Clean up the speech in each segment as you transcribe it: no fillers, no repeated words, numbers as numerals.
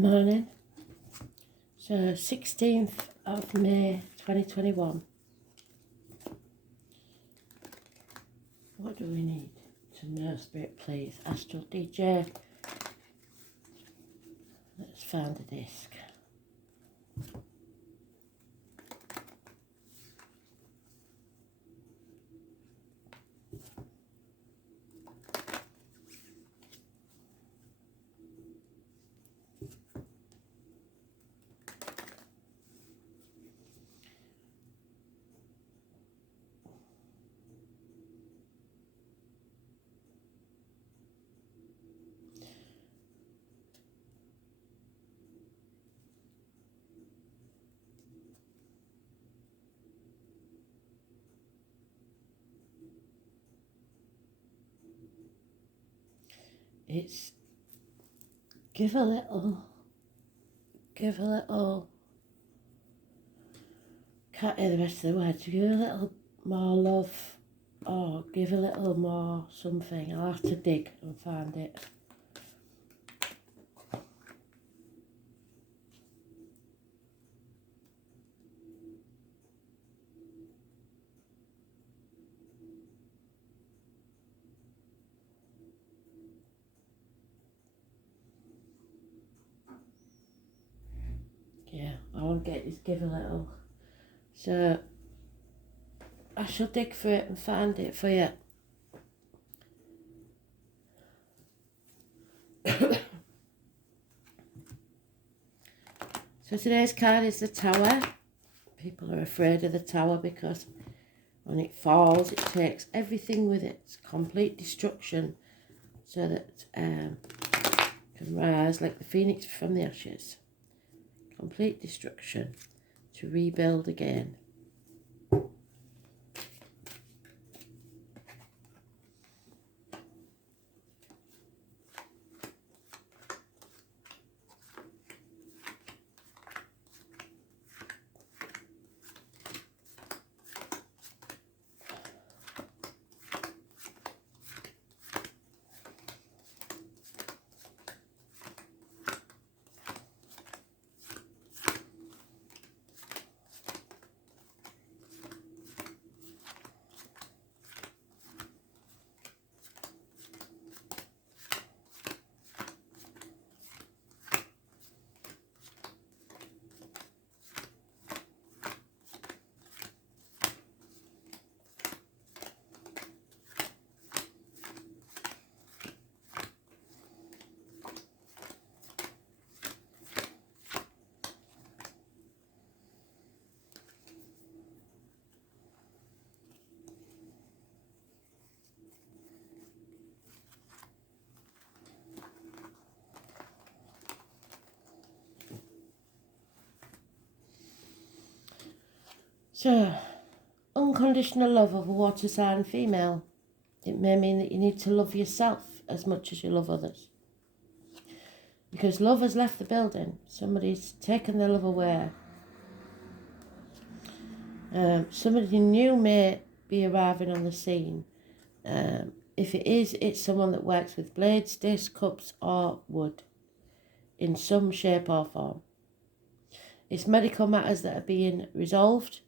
Morning. So 16th of May 2021. What do we need to know, Spirit, please? Astral DJ. Let's find the disc. It's give a little, can't hear the rest of the words, give a little more love, or give a little more something. I'll have to dig and find it. Yeah, I want to get this give a little. So I shall dig for it and find it for you. So today's card is the Tower. People are afraid of the Tower because when it falls, it takes everything with it. It's complete destruction, so that it can rise like the phoenix from the ashes. Complete destruction to rebuild again. So, unconditional love of a water sign female. It may mean that you need to love yourself as much as you love others. Because love has left the building. Somebody's taken their love away. Somebody new may be arriving on the scene. If it is, it's someone that works with blades, discs, cups or wood in some shape or form. It's medical matters that are being resolved.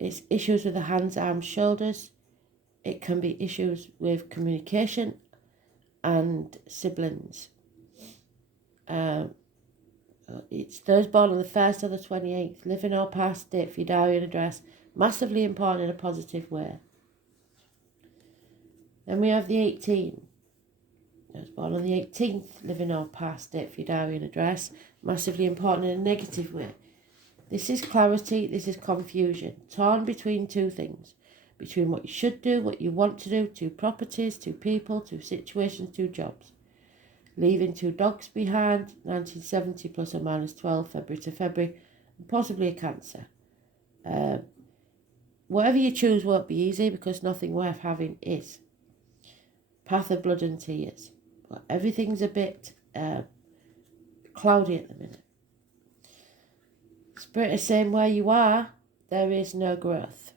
It's issues with the hands, arms, shoulders. It can be issues with communication and siblings. It's those born on the 1st or the 28th, living or past, date for your diary and address. Massively important in a positive way. Then we have the 18. Those born on the 18th, living or past, date for your diary and address. Massively important in a negative way. This is clarity, this is confusion. Torn between two things. Between what you should do, what you want to do, two properties, two people, two situations, two jobs. Leaving two dogs behind, 1970 plus or minus 12, February to February, and possibly a cancer. Whatever you choose won't be easy because nothing worth having is. Path of blood and tears. But everything's a bit cloudy at the minute. Spirit is saying where you are, there is no growth.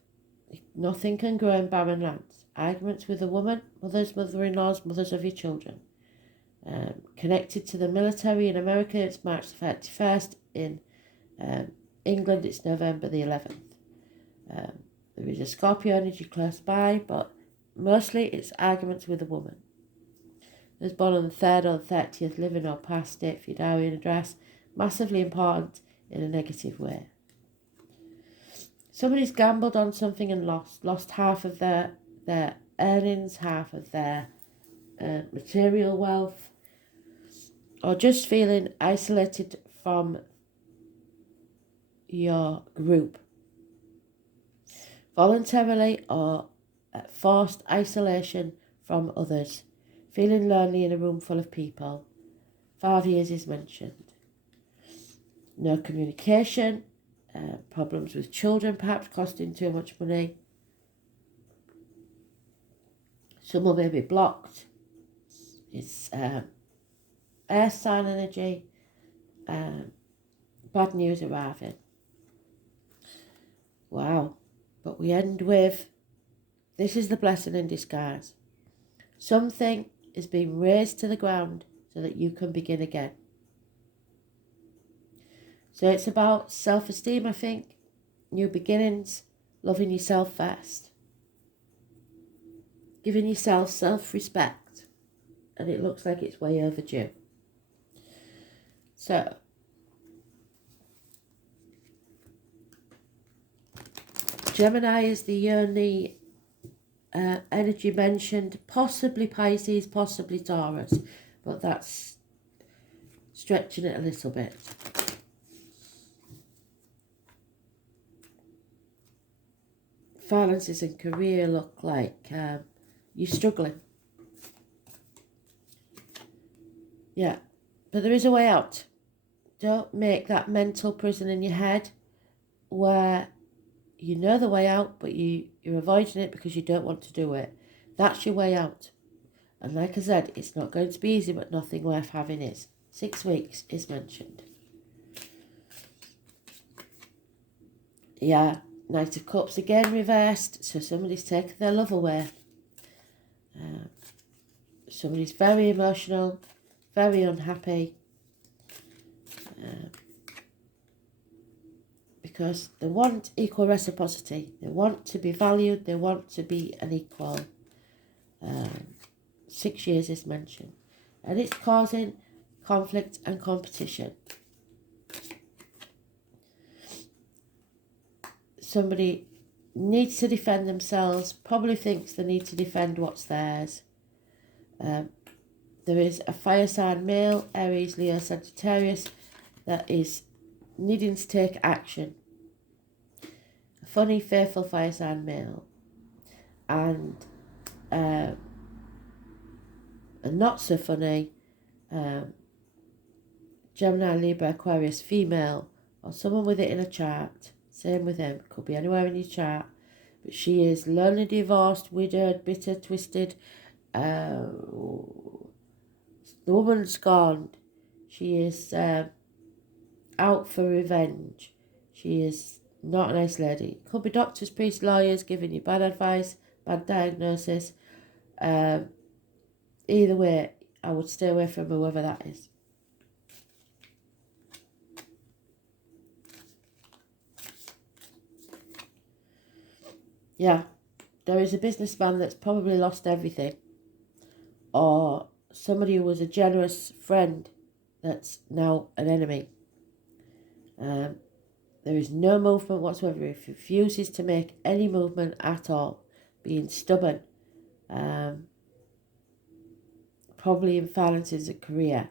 Nothing can grow in barren lands. Arguments with a woman, mothers, mother-in-laws, mothers of your children. Connected to the military in America, it's March the 31st. In England, it's November the 11th. There is a Scorpio energy close by, but mostly it's arguments with a woman. Those born on the 3rd or the 30th, living or past, date for your diary and address, massively important in a negative way. Somebody's gambled on something and lost half of their earnings, half of their material wealth, or just feeling isolated from your group. Voluntarily or forced isolation from others. Feeling lonely in a room full of people. 5 years is mentioned. No communication. Problems with children, perhaps costing too much money. Someone may be blocked. It's air sign energy. Bad news arriving. Wow. But we end with, this is the blessing in disguise. Something is being razed to the ground so that you can begin again. So it's about self-esteem, I think. New beginnings, loving yourself first. Giving yourself self-respect. And it looks like it's way overdue. So, Gemini is the only energy mentioned, possibly Pisces, possibly Taurus, but that's stretching it a little bit. Finances and career look like you're struggling. Yeah, but there is a way out. Don't make that mental prison in your head where you know the way out, but you're avoiding it because you don't want to do it. That's your way out. And like I said, it's not going to be easy, but nothing worth having is. 6 weeks is mentioned. Yeah, Knight of Cups again reversed, so somebody's taken their love away. Somebody's very emotional, very unhappy. Because they want equal reciprocity. They want to be valued. They want to be an equal. 6 years is mentioned. And it's causing conflict and competition. Somebody needs to defend themselves, probably thinks they need to defend what's theirs. There is a fire sign male, Aries, Leo, Sagittarius, that is needing to take action. A funny, faithful fire sign male. And a not so funny Gemini, Libra, Aquarius, female, or someone with it in a chart. Same with him, could be anywhere in your chart. But she is lonely, divorced, widowed, bitter, twisted. The woman's gone. She is out for revenge. She is not a nice lady. Could be doctors, priests, lawyers giving you bad advice, bad diagnosis. Either way, I would stay away from whoever that is. Yeah, there is a businessman that's probably lost everything. Or somebody who was a generous friend that's now an enemy. There is no movement whatsoever. He refuses to make any movement at all. Being stubborn. Probably in finances and career.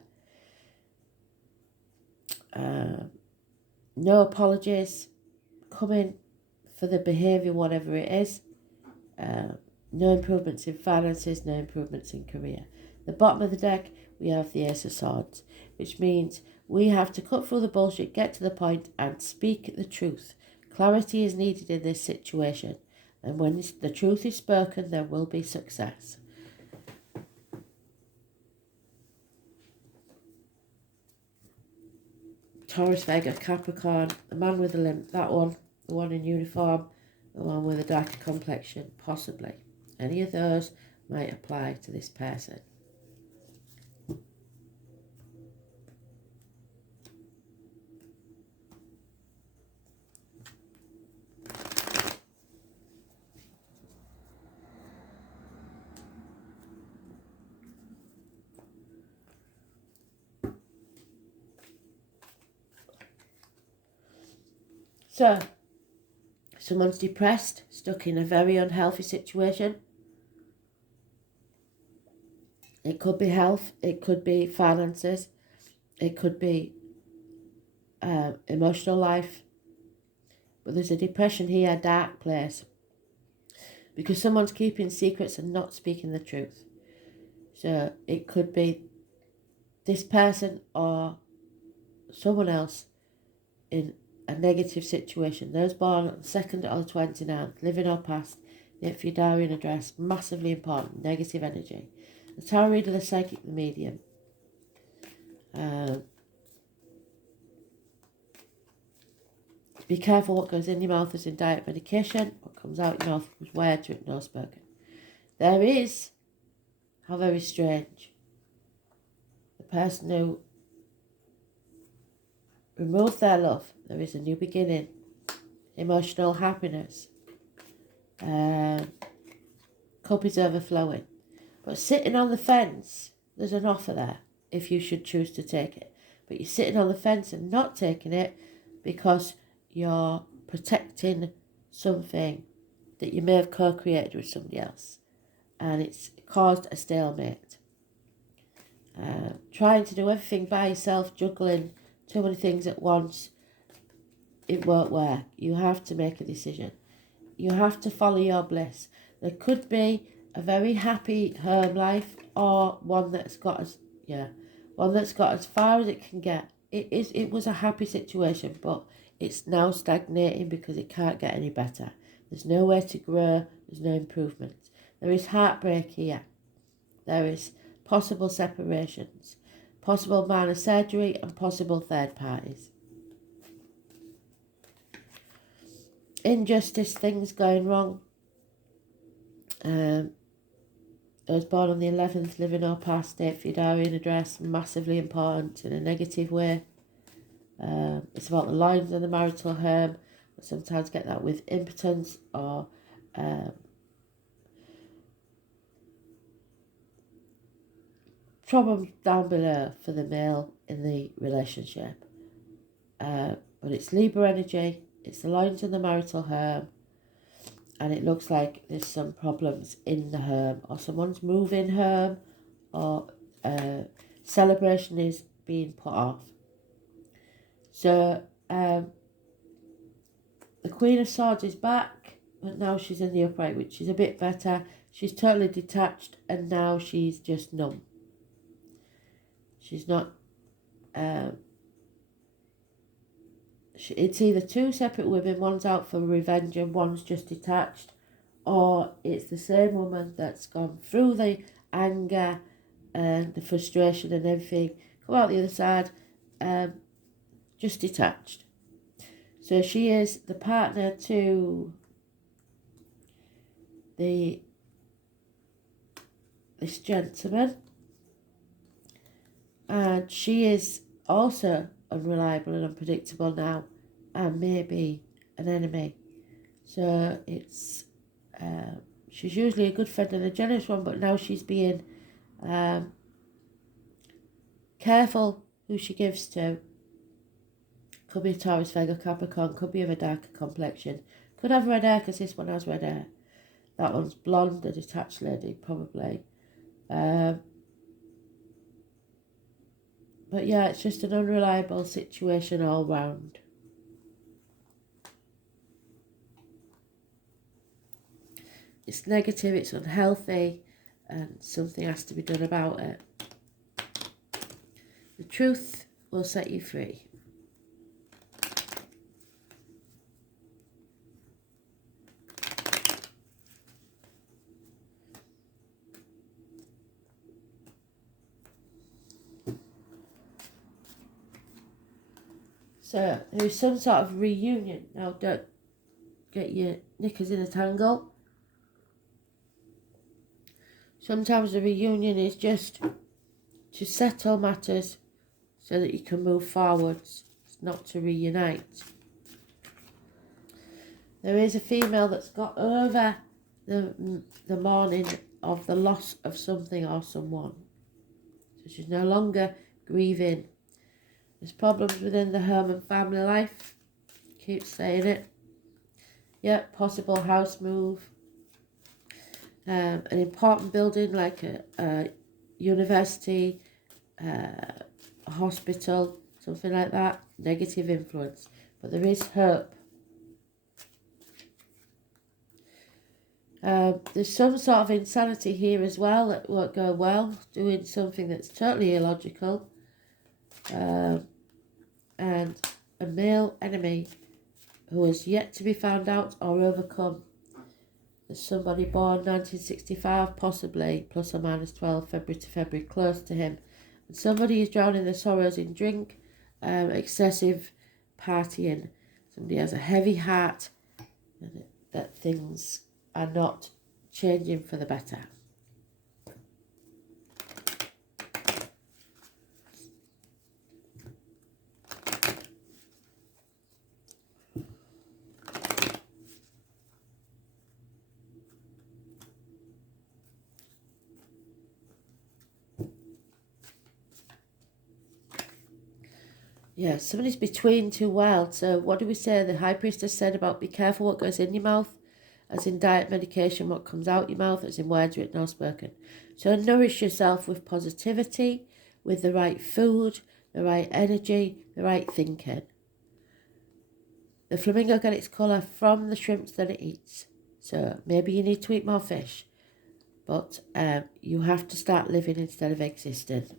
No apologies. Coming for the behaviour, whatever it is. No improvements in finances, no improvements in career. The bottom of the deck, we have the Ace of Swords, which means we have to cut through the bullshit, get to the point, and speak the truth. Clarity is needed in this situation, and when the truth is spoken, there will be success. Taurus, Vega, Capricorn, the man with the limp, that one, the one in uniform, the one with a darker complexion, possibly. Any of those might apply to this person. So, someone's depressed, stuck in a very unhealthy situation. It could be health, it could be finances, it could be emotional life. But there's a depression here, a dark place. Because someone's keeping secrets and not speaking the truth. So it could be this person or someone else in a negative situation. Those born on the 2nd or the 29th, living or past, the Fudarian address, massively important, negative energy. The tarot reader, the psychic, the medium. Be careful what goes in your mouth as in diet medication. What comes out your mouth was words written or spoken. There is, how very strange, the person who removed their love. There is a new beginning, emotional happiness. Cup is overflowing. But sitting on the fence, there's an offer there if you should choose to take it. But you're sitting on the fence and not taking it because you're protecting something that you may have co-created with somebody else. And it's caused a stalemate. Trying to do everything by yourself, juggling too many things at once, it won't work. You have to make a decision. You have to follow your bliss. There could be a very happy home life or one that's got as far as it can get. It was a happy situation, but it's now stagnating because it can't get any better. There's nowhere to grow, there's no improvement. There is heartbreak here. There is possible separations, possible minor surgery and possible third parties. Injustice, things going wrong. I was born on the 11th, living or past, date, Fudarian address, massively important in a negative way. It's about the lines of the marital home. I sometimes get that with impotence or problems down below for the male in the relationship. But it's Libra energy, it's the lines in the marital home, and it looks like there's some problems in the home, or someone's moving home, or celebration is being put off. So the Queen of Swords is back, but now she's in the upright, which is a bit better. She's totally detached, and now she's just numb. She's not... it's either two separate women, one's out for revenge and one's just detached, or it's the same woman that's gone through the anger and the frustration and everything, come out the other side, just detached. So she is the partner to this gentleman, and she is also unreliable and unpredictable now, and maybe an enemy. So it's she's usually a good friend and a generous one, but now she's being careful who she gives to. Could be Taurus, Virgo, Capricorn, could be of a darker complexion, could have red hair because this one has red hair. That one's blonde, a detached lady probably. But yeah, it's just an unreliable situation all round. It's negative, it's unhealthy, and something has to be done about it. The truth will set you free. So there's some sort of reunion. Now don't get your knickers in a tangle. Sometimes the reunion is just to settle matters so that you can move forwards. It's not to reunite. There is a female that's got over the mourning of the loss of something or someone. So she's no longer grieving. There's problems within the home and family life. Keep saying it. Yep, possible house move. An important building like a university, a hospital, something like that. Negative influence. But there is hope. There's some sort of insanity here as well that won't go well. Doing something that's totally illogical. And a male enemy who has yet to be found out or overcome. There's somebody born 1965, possibly, plus or minus 12, February to February, close to him. And somebody is drowning their sorrows in drink, excessive partying. Somebody has a heavy heart, and that things are not changing for the better. Yeah, somebody's between two worlds. So what do we say? The High Priestess said about be careful what goes in your mouth, as in diet medication, what comes out your mouth, as in words written or spoken. So nourish yourself with positivity, with the right food, the right energy, the right thinking. The flamingo gets its colour from the shrimps that it eats. So maybe you need to eat more fish, but you have to start living instead of existing.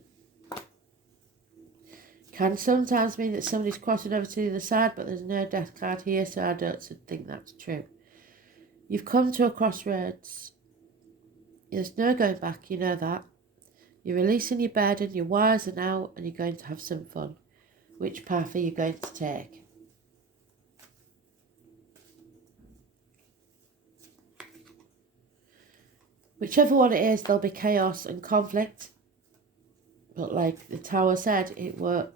Can sometimes mean that somebody's crossing over to the other side, but there's no death card here, so I don't think that's true. You've come to a crossroads. There's no going back, you know that. You're releasing your burden, your wires are out, and you're going to have some fun. Which path are you going to take? Whichever one it is, there'll be chaos and conflict. But like the Tower said, it won't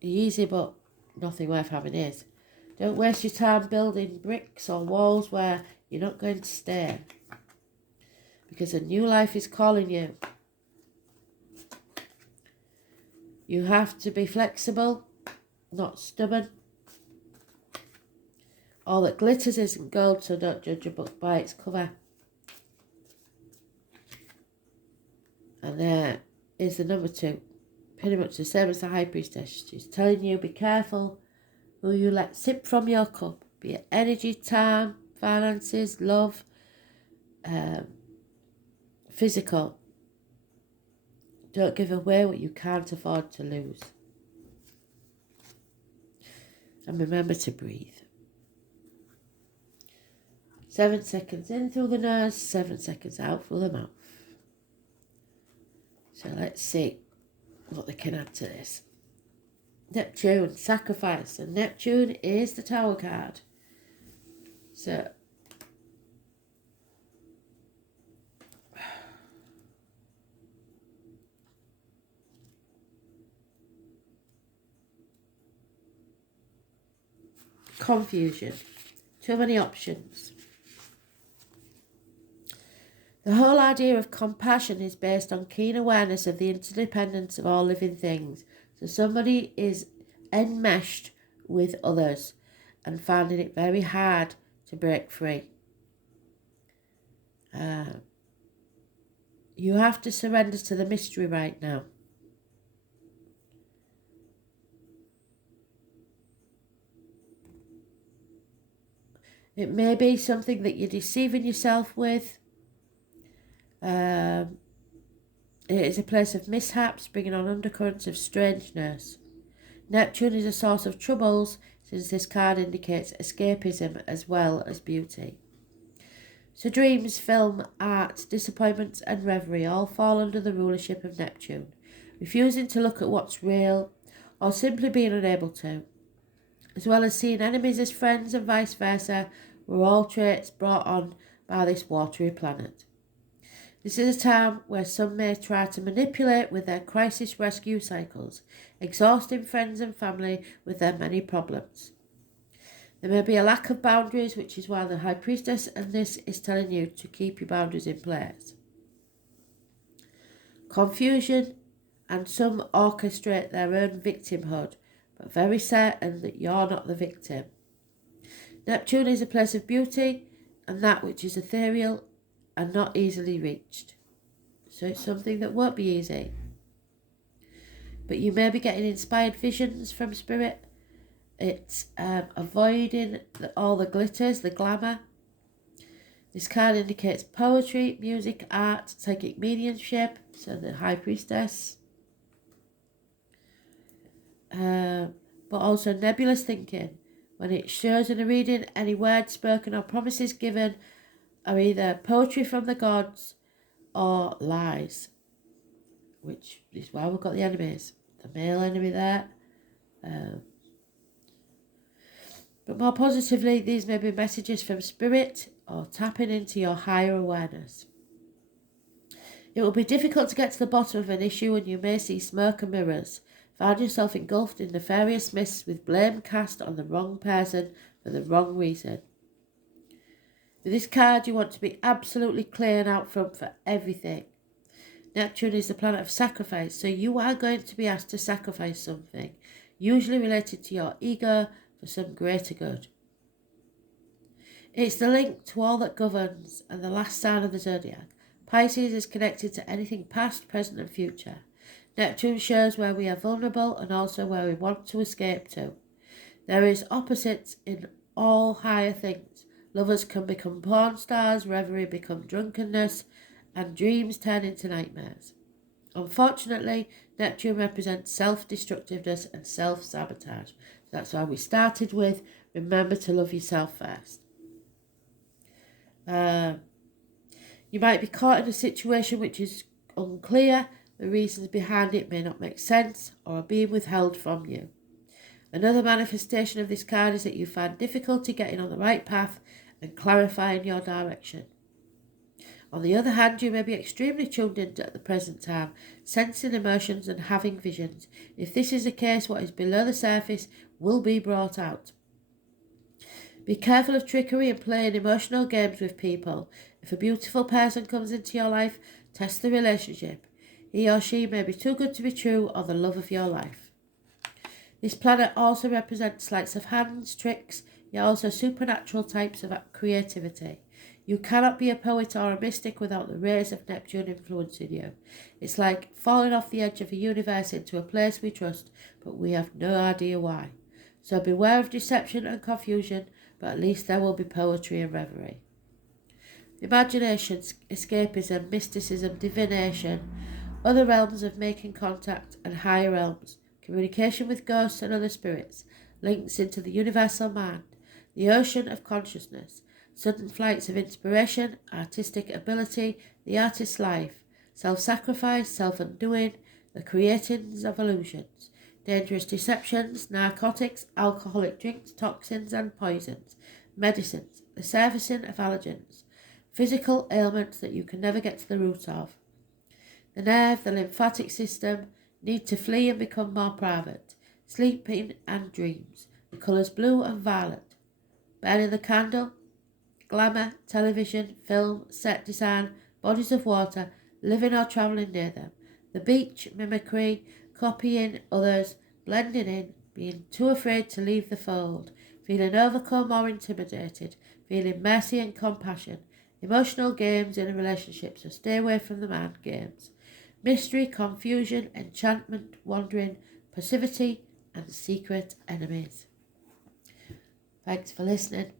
be easy, but nothing worth having is. Don't waste your time building bricks or walls where you're not going to stay. Because a new life is calling you. You have to be flexible, not stubborn. All that glitters isn't gold, so don't judge a book by its cover. And there is the number 2. Pretty much the same as the High Priestess. She's telling you, be careful who you let sip from your cup. Be it energy, time, finances, love, physical. Don't give away what you can't afford to lose. And remember to breathe. 7 seconds in through the nose, 7 seconds out through the mouth. So let's see what they can add to this. Neptune, sacrifice. And Neptune is the Tower card. So confusion. Too many options. The whole idea of compassion is based on keen awareness of the interdependence of all living things. So somebody is enmeshed with others and finding it very hard to break free. You have to surrender to the mystery right now. It may be something that you're deceiving yourself with. It is a place of mishaps, bringing on undercurrents of strangeness. Neptune is a source of troubles, since this card indicates escapism as well as beauty. So dreams, film, art, disappointments and reverie all fall under the rulership of Neptune, refusing to look at what's real or simply being unable to. As well as seeing enemies as friends and vice versa, were all traits brought on by this watery planet. This is a time where some may try to manipulate with their crisis rescue cycles, exhausting friends and family with their many problems. There may be a lack of boundaries, which is why the High Priestess and this is telling you to keep your boundaries in place. Confusion, and some orchestrate their own victimhood, but very certain that you're not the victim. Neptune is a place of beauty and that which is ethereal and not easily reached. So it's something that won't be easy. But you may be getting inspired visions from spirit. It's avoiding all the glitters, the glamour. This card indicates poetry, music, art, psychic mediumship, so the High Priestess. But also nebulous thinking. When it shows in a reading, any words spoken or promises given are either poetry from the gods or lies, which is why we've got the enemies. The male enemy there. But more positively, these may be messages from spirit or tapping into your higher awareness. It will be difficult to get to the bottom of an issue and you may see smoke and mirrors. Find yourself engulfed in nefarious mists with blame cast on the wrong person for the wrong reason. With this card, you want to be absolutely clear and out front for everything. Neptune is the planet of sacrifice, so you are going to be asked to sacrifice something, usually related to your ego for some greater good. It's the link to all that governs and the last sign of the zodiac. Pisces is connected to anything past, present and future. Neptune shows where we are vulnerable and also where we want to escape to. There is opposites in all higher things. Lovers can become porn stars, reverie become drunkenness, and dreams turn into nightmares. Unfortunately, Neptune represents self-destructiveness and self-sabotage. That's why we started with, remember to love yourself first. You might be caught in a situation which is unclear. The reasons behind it may not make sense or are being withheld from you. Another manifestation of this card is that you find difficulty getting on the right path and clarifying your direction. On the other hand, you may be extremely tuned in at the present time, sensing emotions and having visions. If this is the case, what is below the surface will be brought out. Be careful of trickery and playing emotional games with people. If a beautiful person comes into your life, test the relationship. He or she may be too good to be true or the love of your life. This planet also represents sleights of hands, tricks, yet also supernatural types of creativity. You cannot be a poet or a mystic without the rays of Neptune influencing you. It's like falling off the edge of a universe into a place we trust, but we have no idea why. So beware of deception and confusion, but at least there will be poetry and reverie. Imagination, escapism, mysticism, divination, other realms of making contact and higher realms, communication with ghosts and other spirits, links into the universal mind, the ocean of consciousness, sudden flights of inspiration, artistic ability, the artist's life, self-sacrifice, self-undoing, the creatings of illusions, dangerous deceptions, narcotics, alcoholic drinks, toxins and poisons, medicines, the surfacing of allergens, physical ailments that you can never get to the root of. The nerve, the lymphatic system, need to flee and become more private, sleeping and dreams, the colours blue and violet, burning the candle, glamour, television, film, set design, bodies of water, living or travelling near them, the beach, mimicry, copying others, blending in, being too afraid to leave the fold, feeling overcome or intimidated, feeling mercy and compassion, emotional games in a relationship, so stay away from the mind games, mystery, confusion, enchantment, wandering, passivity, and secret enemies. Thanks for listening.